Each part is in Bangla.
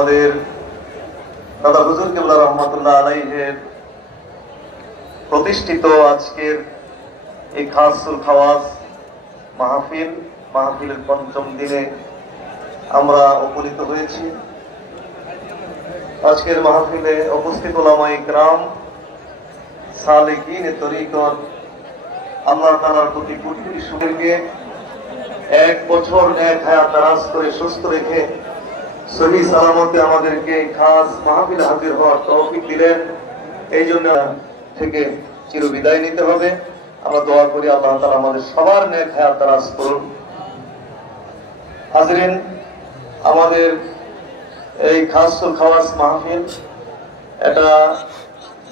আমাদের দাদা হুজুর কিবলা রহমাতুল্লাহ আলাইহির প্রতিষ্ঠিত আজকের এই খাসুল খাওয়াস মাহফিলের পঞ্চম দিনে আমরা উপনীত হয়েছি। আজকের মাহফিলে উপস্থিত উলামায়ে কিরাম, সালেকিনে তরিকত, আল্লাহ তাআলার প্রতি কোটি কোটি শুকরিয়া, এক বছর এক হায়াত দারাজ করে সুস্থ রেখে সহি সালামতে আমাদেরকে খাস মাহফিলে হাজির হওয়ার তৌফিক দিলেন। এই জন্য থেকে চির বিদায় নিতে হবে। আমরা দোয়া করি আল্লাহ তাআলা আমাদের সবার নেক হায়াত দারাজ করুন। হাজরিন, আমাদের এই খাসুল খাওয়াস মাহফিল এটা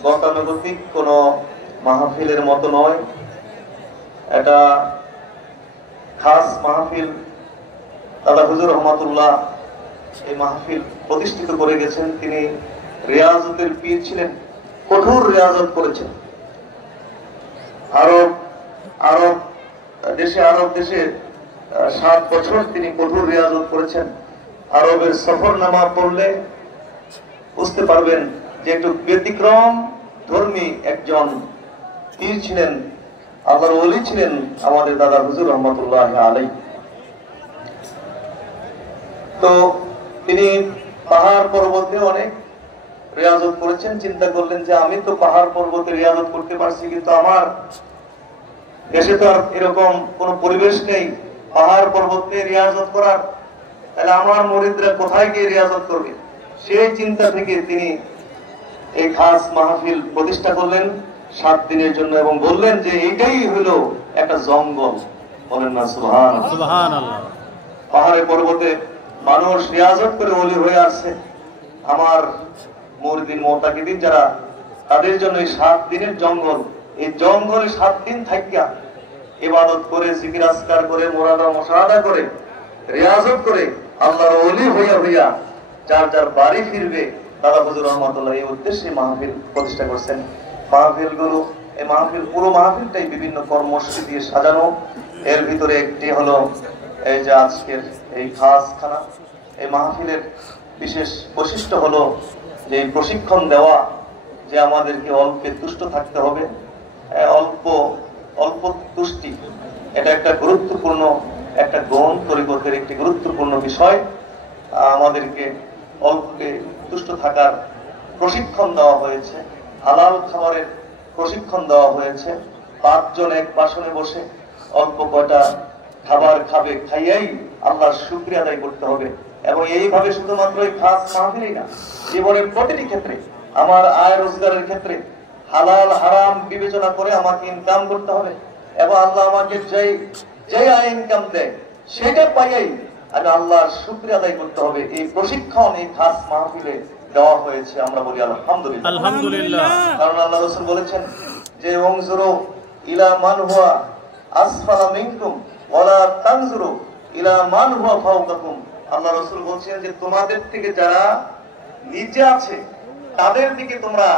গতানুগতিক কোনো মাহফিলের মতো নয়। এটা খাস মাহফিল। দাদা হুজুর রহমাতুল্লাহ এই মাহফিল প্রতিষ্ঠিত করে গেছেন। তিনি রিয়াজতের পীর ছিলেন, কঠোর রিয়াজত করেছেন। আরব দেশে 7 বছর তিনি কঠোর রিয়াজত করেছেন। আরবের সফরনামা পড়লে বুঝতে পারবেন যে একটু ব্যতিক্রম ধর্মী একজন পীর ছিলেন, আল্লাহর ওলি ছিলেন আমাদের দাদা হুজুর রহমাতুল্লাহ আলাইহি। তো তিনি পাহাড় পর্বতে অনেক রিয়াজত করেছেন। চিন্তা করলেন যে আমি তো পাহাড় পর্বতে রিয়াজত করতে পারছি, কিন্তু আমার দেশে তো আর এরকম কোন পরিবেশ নেই পাহাড় পর্বতে রিয়াজত করার, তাহলে আমার মুরিদরা কোথায় গিয়ে রিয়াজত করবে? সেই চিন্তা থেকে তিনি এই খাস মাহফিল প্রতিষ্ঠা করলেন 7 দিনের জন্য এবং বললেন যে এইটাই হলো একটা জঙ্গল। বলেন না সুবহানাল্লাহ। পাহাড়ে পর্বতে মানুষ রিয়াজত করে ওলি হয়ে আসছে। আমার মুরিদিন মুতাকিদিন যারা, তাদের জন্য এই 7 দিনের জঙ্গল, এই জঙ্গলে 7 দিন থাকিয়া ইবাদত করে, জিকির আজকার করে, মুরাদা মুশাহাদা করে, রিয়াজত করে আল্লাহর ওলি হইয়া যার যার বাড়ি ফিরবে, দাদা হুজুর রহমাতুল্লাহ এই উদ্দেশ্যে মাহফিল প্রতিষ্ঠা করছেন। পুরো মাহফিলটাই বিভিন্ন কর্মসূচি দিয়ে সাজানো। এর ভিতরে একটি হলো এই যে আজকের এই খাস খানা। এই মাহফিলের বিশেষ বৈশিষ্ট্য হলো যে প্রশিক্ষণ দেওয়া, যে আমাদেরকে অল্পে তুষ্ট থাকতে হবে। অল্প তুষ্টি এটা একটা গুরুত্বপূর্ণ একটা গুণ, তরিকতের একটি গুরুত্বপূর্ণ বিষয়। আমাদেরকে অল্পে তুষ্ট থাকার প্রশিক্ষণ দেওয়া হয়েছে, হালাল খাবারের প্রশিক্ষণ দেওয়া হয়েছে। 5 জন এক বাসনে বসে অল্প কয়টা খাবার খাবে, খাইয়াই আল্লাহর শুকরিয়া আদায় করতে হবে। এবং এইভাবে শুধুমাত্র এই খাস মাহফিলই না, জীবনের প্রতিটি ক্ষেত্রে, আমার আয় রোজগারের ক্ষেত্রে হালাল হারাম বিবেচনা করে আমাকে ইনকাম করতে হবে এবং আল্লাহ আমাকে যে আয় ইনকাম দেয় সেটা পাইয়াই আমি আল্লাহর শুকরিয়া আদায় করতে হবে। এই প্রশিক্ষণ এই খাস মাহফিলে দেওয়া হয়েছে। আমরা বলি আলহামদুলিল্লাহ। কারণ আল্লাহ রাসূল বলেছেন যে উনজুরু ইলা মান হুয়া আসফালা মিনকুম ওয়ালা তানজুরু ইলা মান হুয়া ফাওকাকুম। আল্লাহ রাসূল বলেছেন যে তোমাদের থেকে যারা নিচে আছে তাদের দিকে তোমরা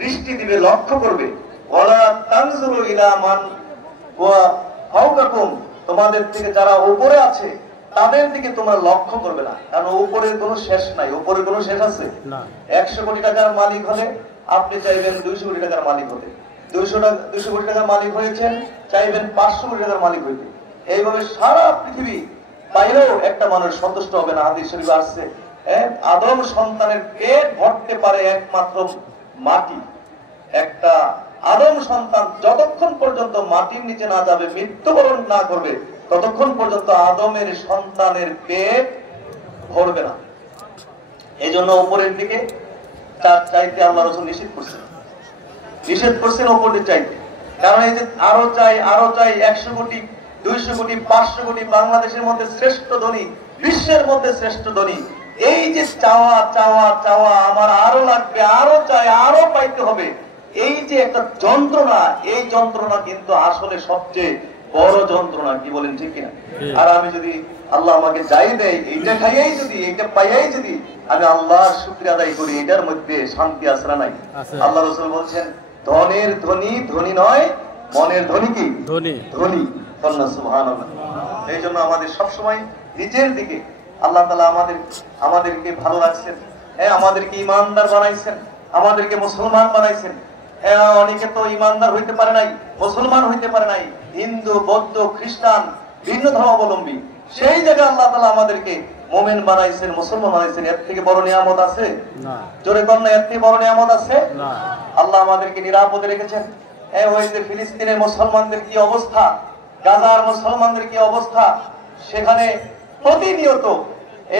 দৃষ্টি দিবে, লক্ষ্য করবে। ওয়ালা তানজুরু ইলা মান হুয়া ফাওকাকুম, তোমাদের থেকে যারা উপরে আছে তাদের দিকে তোমরা লক্ষ্য করবে না। কারণ উপরে কোনো শেষ নাই। উপরে কোনো শেষ আছে না। 100 কোটি টাকার মালিক হলে আপনি চাইবেন 200 কোটি টাকার মালিক হতে, 200 কোটি টাকার মালিক হয়েছেন, চাইবেন 500 কোটি টাকার মালিক হইতে। এইভাবে সারা পৃথিবী বাইরেও একটা মানুষ সন্তুষ্ট হবে না। হাদিস শরীফে আসছে আদম সন্তানের পেট ভরতে পারে একমাত্র মাটি। একটা আদম সন্তান যতক্ষণ পর্যন্ত মাটির নিচে না যাবে, মৃত্যুবরণ না করবে, ততক্ষণ পর্যন্ত আদমের সন্তানের পেট ভরবে না। এই জন্য উপরের দিকে তার চাইতে আল্লাহ রাসূল নিষেধ করছেন উপরের চাইতে। কারণ এই যে আরো চাই 100 কোটি 200 কোটি 500 কোটি, বাংলাদেশের মধ্যে শ্রেষ্ঠ ধনী, বিশ্বের মধ্যে শ্রেষ্ঠ ধনী, এই যে চাওয়া আমার আরো লাগবে, আরো চাই, আরো পাইতে হবে, এই যে একটা যন্ত্রণা, এই যন্ত্রণা কিন্তু আসলে সবচেয়ে বড় যন্ত্রণা। কি বলেন, ঠিক কিনা? আর আমি যদি আল্লাহ আমাকে যাই দেয়, এইটা খাইয়াই যদি, এইটা পাইয়াই যদি আমি আল্লাহর শুকরিয়া আদায় করি, এটার মধ্যে শান্তি আছে না নাই? আল্লাহ রাসূল বলছেন ধনের ধনী ধনী নয়, মনের ধনী কি ধনী। সুবহানাল্লাহ। এই জন্য আমাদের সবসময় নিজের দিকে আল্লাহ তাআলা আমাদেরকে ভালো রাখছেন, আমাদেরকে ইমানদার বানাইছেন, আমাদেরকে মুসলমান বানাইছেন। অনেকে তো ইমানদার হইতে পারে নাই, মুসলমান হইতে পারে নাই, হিন্দু, বৌদ্ধ, খ্রিস্টান, ভিন্ন ধর্মাবলম্বী। সেই জায়গায় আল্লাহ তাআলা আমাদেরকে মুমিন বানাইছেন, মুসলমান বানাইছেন। এর থেকে বড় নিয়ামত আছে? জোরে বলেন না, এর থেকে বড় নিয়ামত আছে? আল্লাহ আমাদেরকে নিরাপদে রেখেছেন। ওই যে ফিলিস্তিনের মুসলমানদের কি অবস্থা, গাজার মুসলমানদের কি অবস্থা, সেখানে প্রতিনিয়ত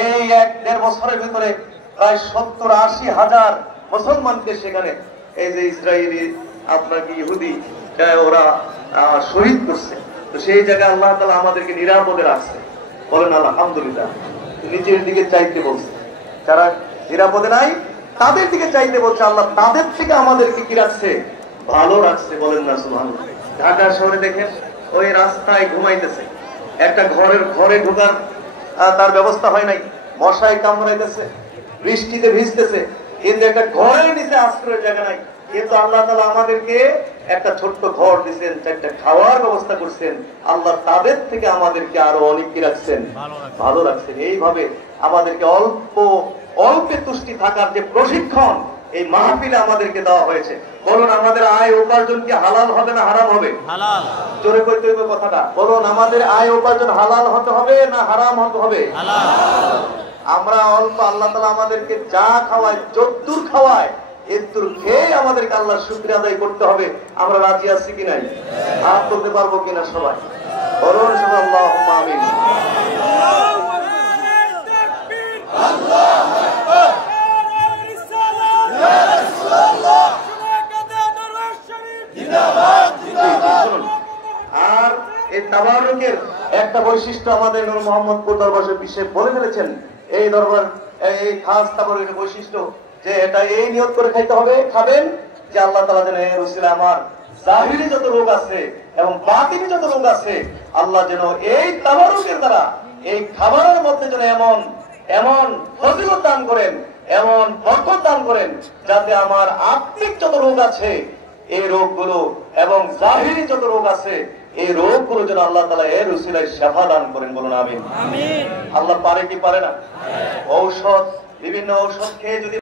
এই 1-1.5 বছরের ভিতরে প্রায় 70-80 হাজার মুসলমানকে সেখানে এই যে ইসরায়েলি আপনার কি ইহুদি ওরা শহীদ করছে। তো সেই জায়গায় আল্লাহ তাআলা আমাদেরকে নিরাপদে রাখছে। বলেন আলহামদুলিল্লাহ। নিচের দিকে চাইতে বলছে, যারা নিরাপদে নাই তাদের দিকে চাইতে বলছে আল্লাহ, তাদের থেকে আমাদেরকে কি রাখছে? ভালো রাখছে। বলেন না সুবহানাল্লাহ। ঢাকা শহরে দেখেন ওই রাস্তায় ঘুমাইতেছে, একটা ঘরে ঢোকার তার ব্যবস্থা হয় নাই, মশায় কামড়াইতেছে, বৃষ্টিতে ভিজতেছে, কিন্তু একটা ঘরের নিচে আশ্রয়ের জায়গা নাই। কিন্তু আল্লাহ তাআলা আমাদেরকে একটা ছোট্ট ঘর দিয়েছেন, একটা খাওয়ার ব্যবস্থা করছেন। আল্লাহ তাদের থেকে আমাদেরকে আরো অনেক কি রাখছেন? ভালো রাখছেন। এইভাবে আমাদেরকে অল্পে তুষ্টি থাকার যে প্রশিক্ষণ এই মাহফিলে আমাদেরকে দেওয়া হয়েছে। বলুন আমাদের আয় উপার্জন কি হালাল হবে না হারাম হবে? হালাল। জোরে কইতে হবে কথাটা। বলুন আমাদের আয় উপার্জন হালাল হতে হবে না হারাম হতে হবে? হালাল। আমরা অল্প, আল্লাহ তাআলা আমাদেরকে যা খাওয়ায়, যদ্দুর খাওয়ায়, এদ্দুর খেয়ে আমাদেরকে আল্লাহর শুকরিয়া আদায় করতে হবে। আমরা রাজি আছি কি নাই? হাত তুলতে পারবো কিনা সবাই? বলুন সবাই আল্লাহুম্মা আমিন। আর এই তাবারুকের একটা বৈশিষ্ট্য আমাদের নূর মোহাম্মদপুর দরবার বিশ্বে বলে ফেলেছেন। এই দরবার এই খাস তাবারুকের বৈশিষ্ট্য যে এটা এই নিয়ত করে খাইতে হবে, খাবেন যে আল্লাহ তাআলা যেন এই রসিলা আমার জাহিরি যত রোগ আছে এবং বাতিনি যত রোগ আছে, আল্লাহ যেন এই তাবারুকের দ্বারা এই খাবারের মধ্যে যেন এমন ফজিলত দান করেন, এমন বরকত দান করেন, যাতে আমার আত্মিক যত রোগ আছে এই রোগগুলো এবং জাহিরি যত রোগ আছে এই রোগগুলো যেন আল্লাহ তাআলা এর উসিলায় শিফা দান করেন। বলুন আমিন। আল্লাহ পারে কি পারে না? ঔষধ, বিভিন্ন ঔষধ খেয়ে যদি